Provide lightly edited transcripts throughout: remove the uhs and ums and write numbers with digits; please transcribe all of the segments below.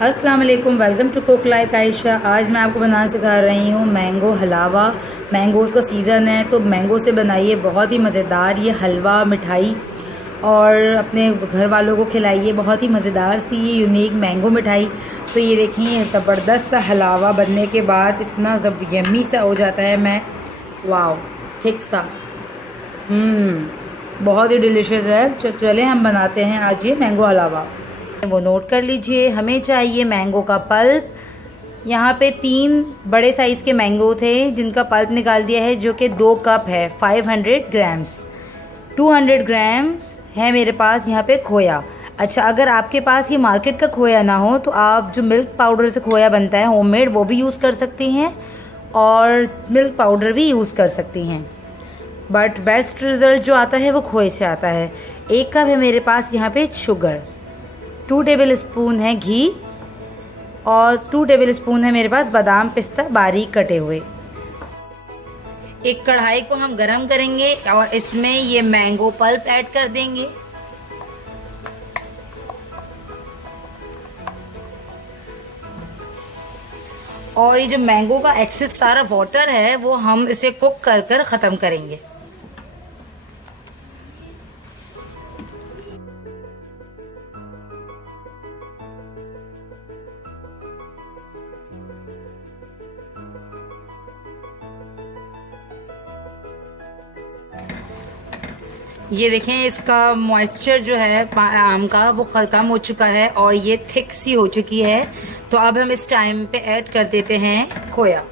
अस्सलाम वालेकुम, welcome to cook like Ayesha. आज मैं आपको बनाना सिखा रही हूँ मैंगो हलवा। मैंगोज़ का सीज़न है तो मैंगो से बनाइए बहुत ही मज़ेदार ये हलवा मिठाई और अपने घर वालों को खिलाइए। बहुत ही मज़ेदार सी ये यूनिक मैंगो मिठाई। तो ये देखिए ज़बरदस्त सा हलवा बनने के बाद इतना यम्मी सा हो जाता है। मैं वाओ थिक सा बहुत ही डिलीशियस है। चलें हम बनाते हैं आज ये मैंगो हलवा। वो नोट कर लीजिए। हमें चाहिए मैंगो का पल्प। यहाँ पे 3 बड़े साइज़ के मैंगो थे जिनका पल्प निकाल दिया है, जो कि 2 कप है। 500 ग्राम्स 200 ग्राम्स है मेरे पास यहाँ पे खोया। अच्छा, अगर आपके पास ये मार्केट का खोया ना हो तो आप जो मिल्क पाउडर से खोया बनता है होममेड, वो भी यूज़ कर सकती हैं और मिल्क पाउडर भी यूज़ कर सकती हैं, बट बेस्ट रिज़ल्ट जो आता है वो खोए से आता है। 1 कप है मेरे पास यहाँ पे शुगर, 2 टेबल स्पून है घी और 2 टेबल स्पून है मेरे पास बादाम पिस्ता बारीक कटे हुए। एक कढ़ाई को हम गरम करेंगे और इसमें ये मैंगो पल्प ऐड कर देंगे। और ये जो मैंगो का एक्सेस सारा वाटर है वो हम इसे कुक कर कर ख़त्म करेंगे। ये देखें इसका मॉइस्चर जो है आम का वो ख़त्म हो चुका है और ये थिक सी हो चुकी है। तो अब हम इस टाइम पे ऐड कर देते हैं खोया।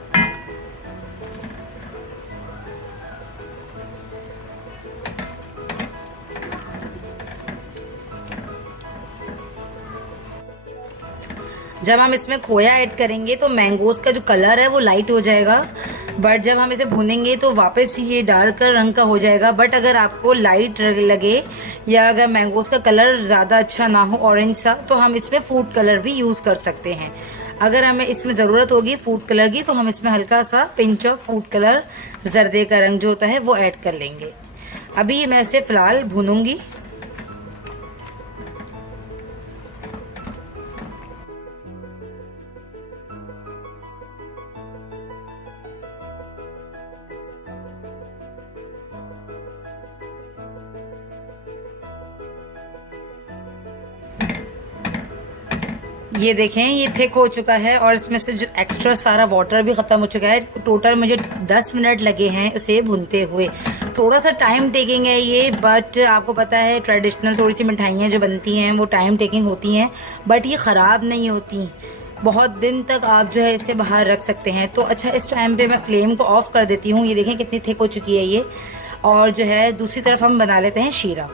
जब हम इसमें खोया ऐड करेंगे तो मैंगोज का जो कलर है वो लाइट हो जाएगा, बट जब हम इसे भूनेंगे तो वापस ये डार्क रंग का हो जाएगा। बट अगर आपको लाइट लगे या अगर मैंगोज का कलर ज़्यादा अच्छा ना हो ऑरेंज सा, तो हम इसमें फूड कलर भी यूज़ कर सकते हैं। अगर हमें इसमें ज़रूरत होगी फूड कलर की तो हम इसमें हल्का सा पिंच ऑफ फूड कलर, जर्दे का रंग जो होता है वो ऐड कर लेंगे। अभी मैं इसे फ़िलहाल भूनूंगी। ये देखें ये थिक हो चुका है और इसमें से जो एक्स्ट्रा सारा वाटर भी ख़त्म हो चुका है। टोटल मुझे 10 मिनट लगे हैं उसे भूनते हुए। थोड़ा सा टाइम टेकिंग है ये, बट आपको पता है ट्रेडिशनल थोड़ी सी मिठाइयाँ जो बनती हैं वो टाइम टेकिंग होती हैं, बट ये ख़राब नहीं होती। बहुत दिन तक आप जो है इसे बाहर रख सकते हैं। तो अच्छा, इस टाइम पे मैं फ्लेम को ऑफ कर देती हूँ। ये देखें कितनी थिक हो चुकी है ये। और जो है दूसरी तरफ हम बना लेते हैं शीरा।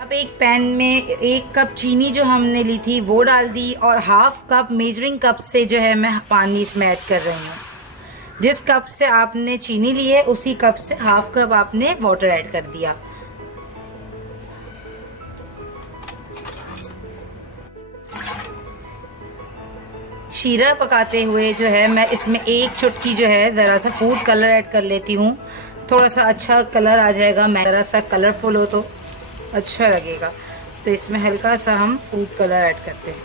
अब एक पैन में 1 कप चीनी जो हमने ली थी वो डाल दी और हाफ कप मेजरिंग कप से जो है मैं पानी इसमें ऐड कर रही हूँ। जिस कप से आपने चीनी ली है उसी कप से हाफ कप आपने वाटर ऐड कर दिया। शीरा पकाते हुए जो है मैं इसमें 1 चुटकी जो है ज़रा सा फूड कलर ऐड कर लेती हूँ। थोड़ा सा अच्छा कलर आ जाएगा, मैं ज़रा सा कलरफुल हो तो अच्छा लगेगा। तो इसमें हल्का सा हम फूड कलर ऐड करते हैं।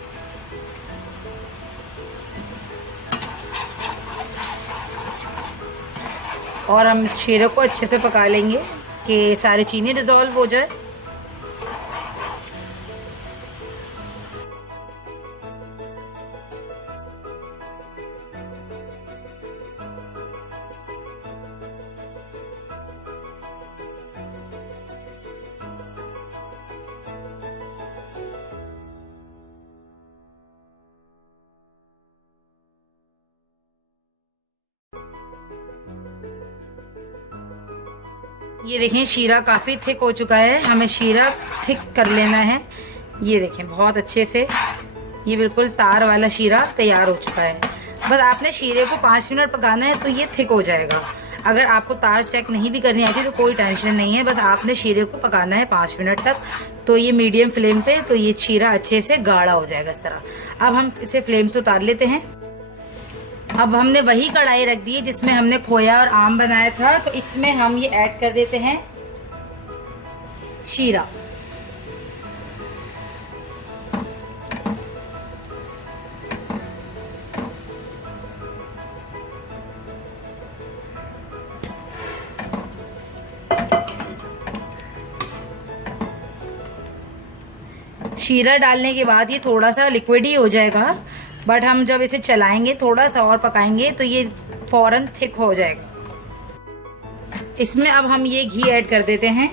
और हम इस शीरे को अच्छे से पका लेंगे कि सारी चीनी डिज़ोल्व हो जाए। ये देखें शीरा काफ़ी थिक हो चुका है, हमें शीरा थिक कर लेना है। ये देखें बहुत अच्छे से ये बिल्कुल तार वाला शीरा तैयार हो चुका है। बस आपने शीरे को 5 मिनट पकाना है तो ये थिक हो जाएगा। अगर आपको तार चेक नहीं भी करनी आती तो कोई टेंशन नहीं है, बस आपने शीरे को पकाना है 5 मिनट तक। तो ये मीडियम फ्लेम पे तो ये शीरा अच्छे से गाढ़ा हो जाएगा इस तरह। अब हम इसे फ्लेम से उतार लेते हैं। अब हमने वही कढ़ाई रख दी है जिसमें हमने खोया और आम बनाया था, तो इसमें हम ये ऐड कर देते हैं शीरा। शीरा डालने के बाद ये थोड़ा सा लिक्विड ही हो जाएगा, बट हम जब इसे चलाएंगे थोड़ा सा और पकाएंगे तो ये फौरन थिक हो जाएगा। इसमें अब हम ये घी ऐड कर देते हैं।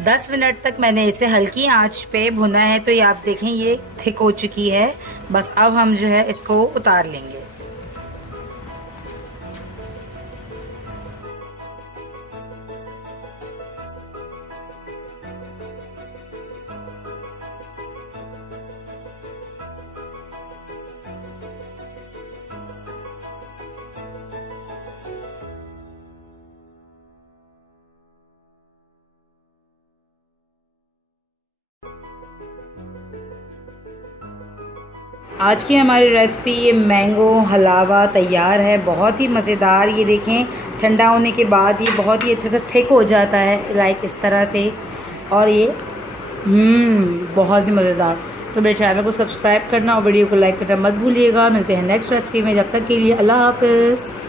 दस मिनट तक मैंने इसे हल्की आंच पे भुना है, तो ये आप देखें ये थिक हो चुकी है। बस अब हम जो है इसको उतार लेंगे। आज की हमारी रेसिपी ये मैंगो हलवा तैयार है, बहुत ही मज़ेदार। ये देखें ठंडा होने के बाद ये बहुत ही अच्छे से थिक हो जाता है, लाइक इस तरह से। और ये बहुत ही मज़ेदार। तो मेरे चैनल को सब्सक्राइब करना और वीडियो को लाइक करना मत भूलिएगा। मिलते हैं नेक्स्ट रेसिपी में, जब तक के लिए अल्लाह हाफ़िज़।